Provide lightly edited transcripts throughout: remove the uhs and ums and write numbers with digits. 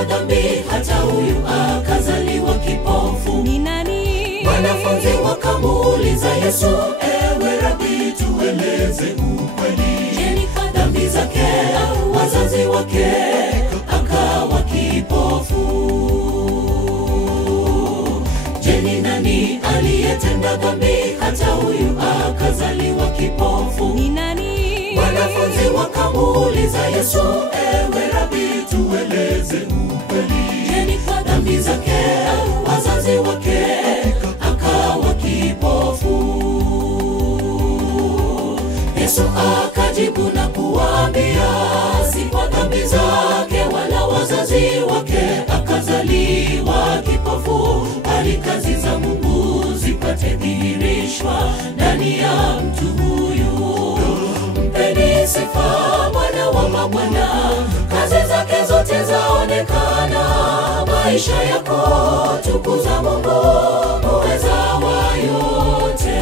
aliyetenda dhambi, hata huyu akazaliwa kipofu. Ni nani? Wanafunzi wakamuuliza Yesu, ewe Rabi, tueleze ukweli. Je, ni kwa dhambi zake au wazazi wake akawa kipofu? Je, ni nani aliyetenda dhambi, hata huyu akazaliwa kipofu? Ni nani? Wanafunzi wakamuuliza Yesu, ewe Rabi, tueleze ukweli. Je, ni kwa dhambi zake au wazazi wake akawa kipofu? Yesu akajibu na kuambia, si kwa dhambi zake wala wazazi wake akazaliwa kipofu, bali kazi za Mungu zipate dhihirishwa ndani ya mtu huyu. Mpeni sifa Bwana wa mabwana, kazi zake zote zaonekana. Maisha yako tukuza Mungu muweza wa yote.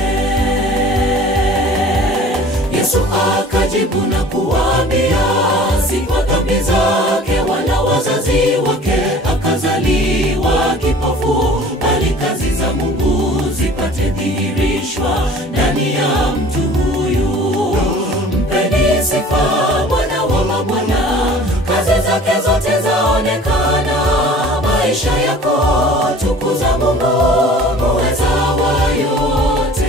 Yesu akajibu na kuambia, si kwa dhambi zake wala wazazi wake akazaliwa kipofu, bali kazi za Mungu zipate dhihirishwa ndani ya mtu huyu. Mpeni sifa Bwana wa mabwana, kazi zake zote zaonekana. Maisha yako tukuza Mungu muweza wa yote.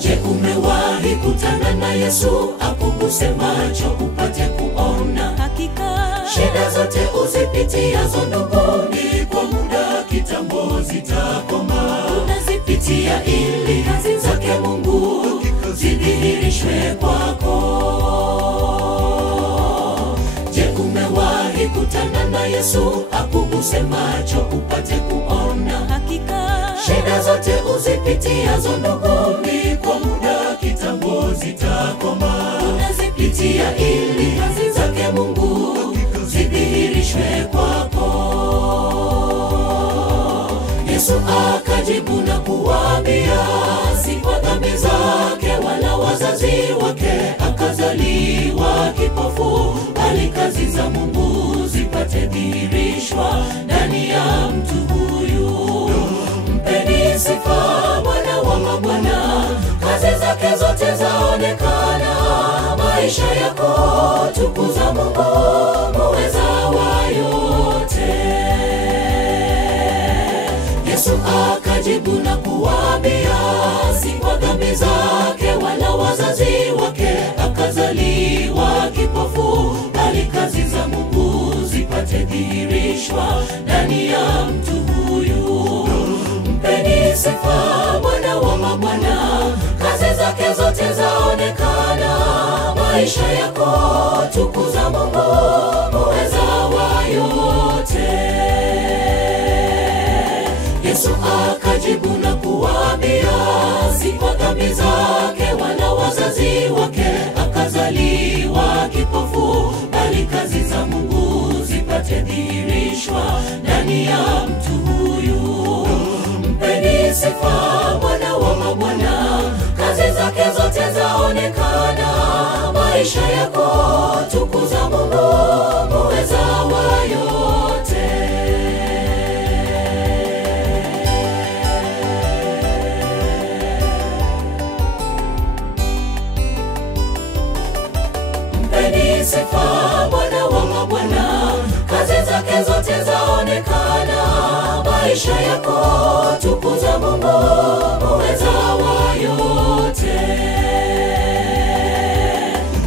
Je, umewahi kutana na Yesu akuguse macho upate kuona? Hakika shida zote uzipitiazo ndugu, ni kwa muda kitambo zitakoma. Unazipitia ili kazi zake Mungu zidhihirishwe kwako. Je, umewahi kutana na Yesu akuguse macho upate kuona? Hakika shida zote uzipitiazo ndugu, ni kwa muda kitambo zitakoma. Unazipitia ili kazi zake Mungu zidhihirishwe kwako. Yesu akajibu na kuambia, si kwa dhambi zake wala wazazi wake akazaliwa kipofu, bali kazi za Mungu zipate dhihirishwa ndani ya mtu huyu. Mpeni sifa Bwana wa mabwana, kazi zake zote zaonekana. Maisha yako tukuza Mungu muweza wa yote. Yesu akajibu na kuambia, si kwa dhambi zake wala wazazi wake akazaliwa kipofu, bali kazi za Mungu zipate dhihirishwa ndani ya mtu huyu. Mpeni sifa Bwana wa mabwana, kazi zake zote zaonekana. Maisha yako tukuza Mungu muweza wa yote. Yesu akajibu na kuambia, si kwa dhambi zake wala wazazi wake akazaliwa kipofu, bali kazi za Mungu zipate dhihirishwa ndani ya mtu huyu. Mpeni sifa Bwana wa mabwana, kazi zake zote zaonekana. Maisha yako tukuza Mungu muweza wa yote. Mpeni sifa Bwana wa mabwana, kazi zake zote zaonekana. Maisha yako tukuza Mungu muweza wa yote.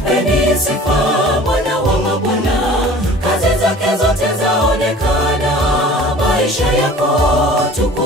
Mpeni sifa Bwana wa mabwana, kazi zake zote zaonekana. Maisha yako tukuza